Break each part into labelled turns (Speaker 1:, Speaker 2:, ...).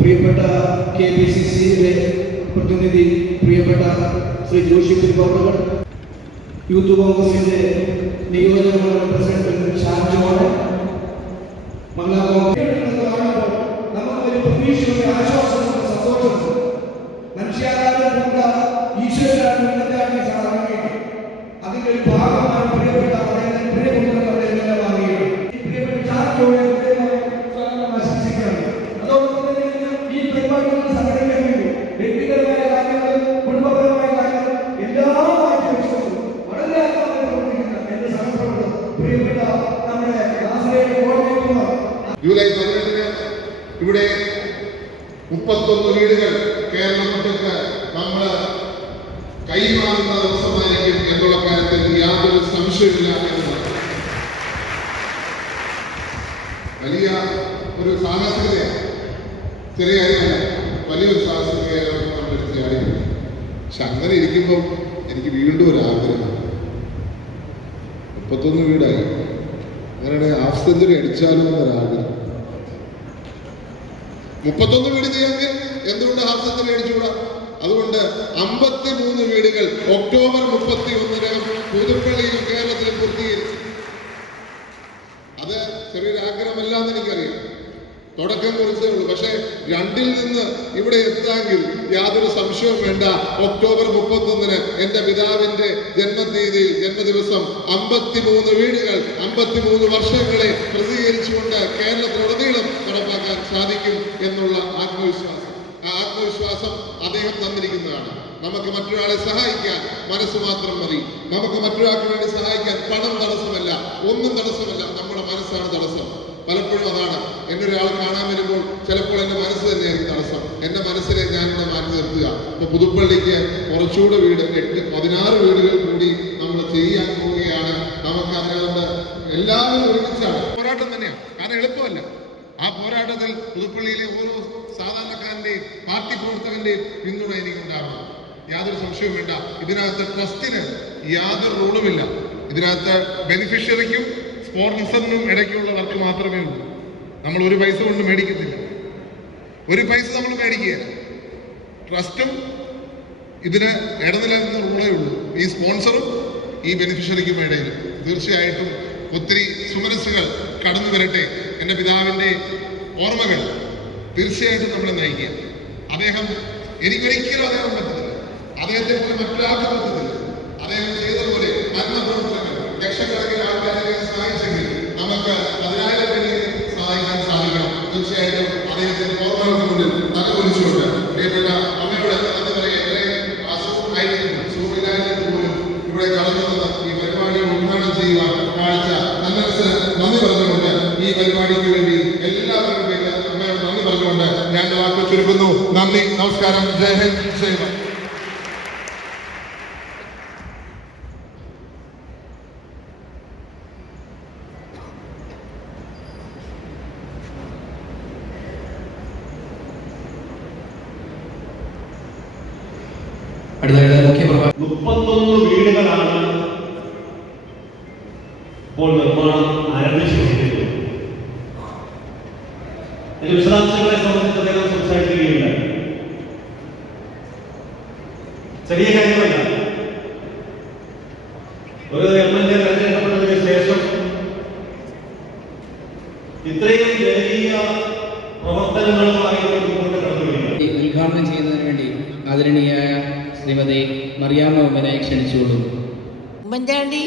Speaker 1: പ്രിയപ്പെട്ട K P C സിയുടെ പ്രതിനിധി പ്രിയപ്പെട്ട ശ്രീ ജോഷി തിരുപ്പാപ്പുകൾ യൂത്ത് കോൺഗ്രസിന്റെ നിയോജക മണ്ഡലം പ്രസിഡന്റ് ഷാജോണ് മംഗള കോൺഗ്രസ്. കാണുമ്പോൾ നമുക്കൊരു പ്രതീക്ഷയുടെ ആശ്വാസമുണ്ട്
Speaker 2: കൈമാറുന്ന ദിവസമായിരിക്കും എന്നുള്ള കാര്യത്തിൽ യാതൊരു സംശയമില്ല വലിയ ഒരു സാഹസികതയാണ്. ചെറിയ കാര്യമല്ല വലിയൊരു സാഹസികതയാണ് നമ്മൾ എടുത്ത് ചാടിയത് പക്ഷെ അങ്ങനെ ഇരിക്കുമ്പോൾ എനിക്ക് വീണ്ടും ഒരു ആഗ്രഹം. മുപ്പത്തൊന്ന് വീടായി. അങ്ങനെയാണെങ്കിൽ ഹാഫ് സെഞ്ചുറി അടിച്ചാലും എന്നൊരാഗ്രഹം മുപ്പത്തൊന്ന് വീട് ചെയ്യാമെങ്കിൽ എന്തുകൊണ്ട് ഹാഫ് സെഞ്ചുറി അടിച്ചുകൂടാ? അതുകൊണ്ട് അമ്പത്തി മൂന്ന് വീടുകൾ ഒക്ടോബർ മുപ്പത്തി ഒന്നിനകം പുതുപ്പള്ളിയിലും കേരളത്തിലും പൂർത്തീകരിച്ചു. അത് ചെറിയൊരു ആഗ്രഹമല്ല എന്ന് എനിക്കറിയാം. തുടക്കം കുറിച്ചേ ഉള്ളൂ. പക്ഷേ രണ്ടിൽ നിന്ന് ഇവിടെ എത്താമെങ്കിൽ യാതൊരു സംശയവും വേണ്ട. ഒക്ടോബർ മുപ്പത്തൊന്നിന് എന്റെ പിതാവിന്റെ ജന്മതീയതിയിൽ ജന്മദിവസം അമ്പത്തിമൂന്ന് വീടുകൾ അമ്പത്തിമൂന്ന് വർഷങ്ങളെ പ്രതികരിച്ചുകൊണ്ട് കേരളത്തിലുടനീളം നടപ്പാക്കാൻ സാധിക്കും എന്നുള്ള ആത്മവിശ്വാസം. ആത്മവിശ്വാസം അദ്ദേഹം തന്നിരിക്കുന്നതാണ്. നമുക്ക് മറ്റൊരാളെ സഹായിക്കാൻ മനസ്സ് മാത്രം മതി. നമുക്ക് മറ്റൊരാൾക്ക് വേണ്ടി സഹായിക്കാൻ പണം തടസ്സമല്ല ഒന്നും തടസ്സമല്ല നമ്മുടെ മനസ്സാണ് തടസ്സം. പലപ്പോഴും അതാണ്. എന്നെ ഒരാൾ കാണാൻ വരുമ്പോൾ ചിലപ്പോൾ എന്റെ മനസ്സ് തന്നെയായിരിക്കും തടസ്സം. എന്റെ മനസ്സിനെ ഞാനിവിടെ മാറ്റി നിർത്തുക. ഇപ്പൊ പുതുപ്പള്ളിക്ക് കുറച്ചുകൂടെ വീട് എട്ട് പതിനാറ് വീടുകൾ കൂടി നമ്മൾ ചെയ്യാൻ പോവുകയാണ്. നമുക്ക് അതിനകത്ത് എല്ലാവരും ഒരുമിച്ചാണ്. പോരാട്ടം തന്നെയാണ്. കാരണം എളുപ്പമല്ല. ആ പോരാട്ടത്തിൽ പുതുപ്പള്ളിയിലെ ഓരോ സാധാരണക്കാരന്റെയും പാർട്ടി പ്രവർത്തകന്റെയും പിന്തുണ എനിക്കുണ്ടാകണം യാതൊരു സംശയവും വേണ്ട. ഇതിനകത്ത് ട്രസ്റ്റിന് യാതൊരു റോളുമില്ല ഇതിനകത്ത് ബെനിഫിഷ്യറിക്കും സ്പോൺസറിനും ഇടയ്ക്കുള്ള വർക്ക് മാത്രമേ ഉള്ളൂ. നമ്മൾ ഒരു പൈസ കൊണ്ട് മേടിക്കത്തില്ല. ഒരു പൈസ നമ്മൾ മേടിക്കുകയല്ല. ട്രസ്റ്റും ഇതിന് ഇടനിലനിന്ന റോളേ ഉള്ളൂ. ഈ സ്പോൺസറും ഈ ബെനിഫിഷ്യറിക്കും ഇടയിൽ തീർച്ചയായിട്ടും ഒത്തിരി സുമനസ്സുകൾ കടന്നു വരട്ടെ എന്റെ പിതാവിന്റെ ഓർമ്മകൾ തീർച്ചയായിട്ടും നമ്മളെ നയിക്കുക. അദ്ദേഹം എനിക്കൊരിക്കലും അദ്ദേഹം പറ്റത്തില്ല. അദ്ദേഹത്തെ പോലെ മറ്റൊരാൾക്ക് പറ്റത്തില്ല. അദ്ദേഹം ചെയ്തതുപോലെ മരണപ്രവർത്തനങ്ങൾ പ്രവർത്തനങ്ങൾ ലക്ഷക്കണക്കിന് ആൾക്കാരെ സഹായിച്ചെങ്കിൽ നമുക്ക് പതിനായിരം പേരെ സഹായിക്കാൻ സാധിക്കണം. തീർച്ചയായിട്ടും അദ്ദേഹത്തിന്റെ ഓർമ്മകൾക്ക് മുന്നിൽ തലകുലിച്ചുകൊണ്ട് നമസ്കാരം ജയ ഹിന്ദ് ജയ് ഭാരത്
Speaker 3: മുപ്പത്തൊന്ന് വീടുകളാണ് ഇപ്പോൾ നിർമ്മാണം ആരംഭിച്ചിരിക്കുന്നത് വിശദാംശങ്ങളെ സംബന്ധിച്ച് അദ്ദേഹം സംസാരിക്കുകയുണ്ടായി ചെറിയ കാര്യമല്ല ഒരു എം എൽ എ തെരഞ്ഞെടുക്കപ്പെട്ടതിന് ശേഷം ഇത്രയും ജനകീയ പ്രവർത്തനങ്ങളുമായി
Speaker 4: ഉദ്ഘാടനം ചെയ്യുന്നതിന് വേണ്ടി ആദരണീയായ ശ്രീമതി മറിയാമ്മ ഉമ്മനെ ക്ഷണിച്ചുകൊള്ളു.
Speaker 5: ഉമ്മൻചാണ്ടി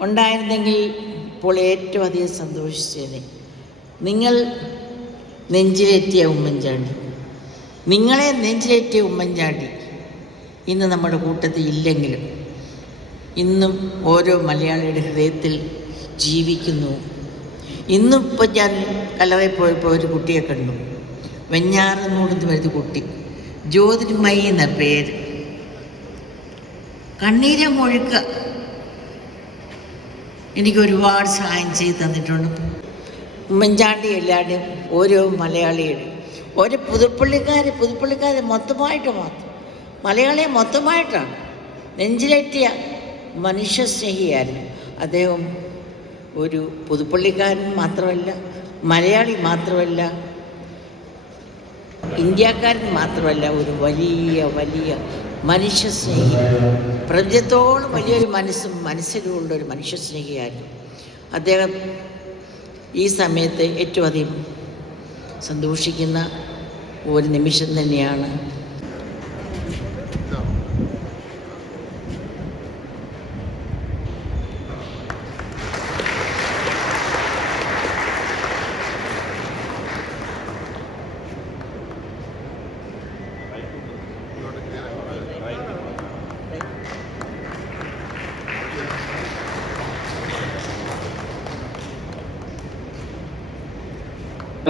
Speaker 5: ഉണ്ടായിരുന്നെങ്കിൽ ഇപ്പോൾ ഏറ്റവും അധികം സന്തോഷിച്ചേനെ. നിങ്ങൾ നെഞ്ചിലേറ്റിയ ഉമ്മൻചാണ്ടി. നിങ്ങളെ നെഞ്ചിലേറ്റിയ ഉമ്മൻചാണ്ടി ഇന്ന് നമ്മുടെ കൂട്ടത്തിൽ ഇല്ലെങ്കിലും ഇന്നും ഓരോ മലയാളിയുടെ ഹൃദയത്തിൽ ജീവിക്കുന്നു. ഇന്നും ഇപ്പം ഞാൻ കലറയിൽ പോയപ്പോൾ ഒരു കുട്ടിയെ കണ്ടു. വെഞ്ഞാറന്നൂടെന്ന് വരുന്ന കുട്ടി. ജ്യോതിർമയി എന്ന പേര്. കണ്ണീരെ മുഴുക്ക. എനിക്ക് ഒരുപാട് സഹായം ചെയ്ത് തന്നിട്ടുണ്ട്. ഉമ്മൻചാണ്ടി എല്ലാവരുടെയും ഓരോ മലയാളിയുടെ. ഓരോ പുതുപ്പള്ളിക്കാർ പുതുപ്പള്ളിക്കാർ മൊത്തമായിട്ട് മാത്രം. മലയാളിയെ മൊത്തമായിട്ടാണ്. നെഞ്ചിലേറ്റിയ മനുഷ്യസ്നേഹിയായിരുന്നു. അദ്ദേഹം ഒരു പുതുപ്പള്ളിക്കാരൻ മാത്രമല്ല മലയാളി മാത്രമല്ല ഇന്ത്യക്കാരൻ മാത്രമല്ല ഒരു വലിയ വലിയ മനുഷ്യസ്നേഹി. പ്രപഞ്ചത്തോളം വലിയൊരു മനസ്സും മനസ്സിലുമുള്ള ഒരു മനുഷ്യസ്നേഹിയായിരുന്നു. അദ്ദേഹം ഈ സമയത്ത് ഏറ്റവും അധികം സന്തോഷിക്കുന്ന ഒരു നിമിഷം തന്നെയാണ്
Speaker 6: പോലെ നാല് മാസം കൊണ്ട് നമുക്ക് മുപ്പത്തൊന്ന് വീടുകൾക്ക് തറക്കല്ലിടാൻ സാധിക്കും നാളെ പണി ആരംഭിക്കുകയാണ്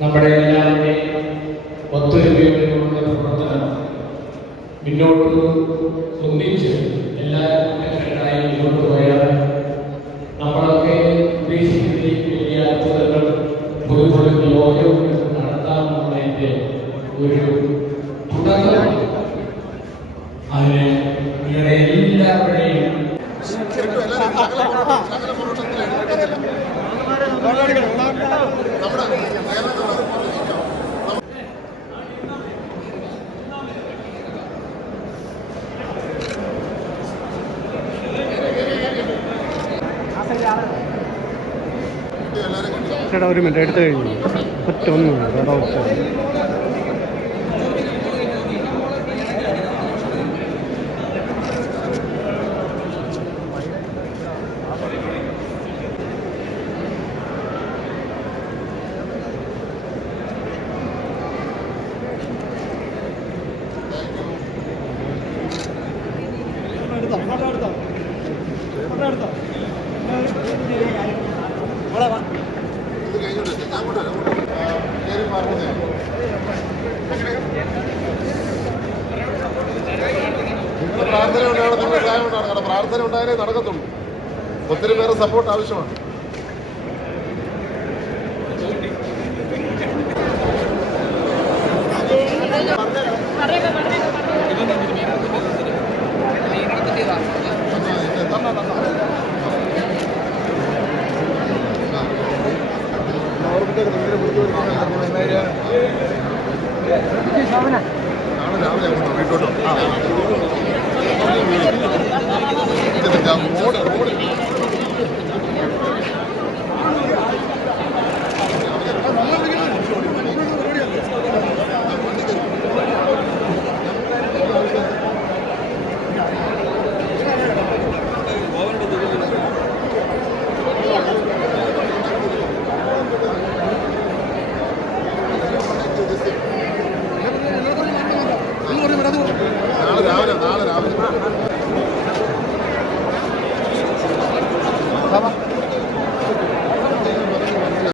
Speaker 6: നമ്മുടെ എല്ലാവരുടെയും ഒത്തൊരുമയോടുള്ള പ്രവർത്തനം മുന്നോട്ട് ഒന്നിച്ച് എല്ലാ മുന്നോട്ട് പോയാൽ നമ്മളൊക്കെ ഉദ്ദേശിക്കുന്ന വലിയ അത്ഭുതങ്ങൾ പുതുപ്പുറം യോഗം നടത്താമെന്നുള്ളതിന്റെ ഒരു തുടക്കം അതിന് നിങ്ങളുടെ എല്ലാവരുടെയും
Speaker 7: ചേട്ടാ ഒരു മിനിറ്റ് എടുത്തു കഴിഞ്ഞു. ഒറ്റ ഒന്ന് വേറെ
Speaker 2: ഇത് കഴിഞ്ഞോട്ടെ ഞാൻ കൊണ്ടുവരാം കയറി പറഞ്ഞേ നിങ്ങളുടെ പ്രാർത്ഥന ഉണ്ടാവണം നിങ്ങളുടെ സഹായം ഉണ്ടാവണം കാരണം പ്രാർത്ഥന ഉണ്ടായാലേ നടക്കത്തുള്ളൂ. ഒത്തിരി പേരെ സപ്പോർട്ട് ആവശ്യമാണ്.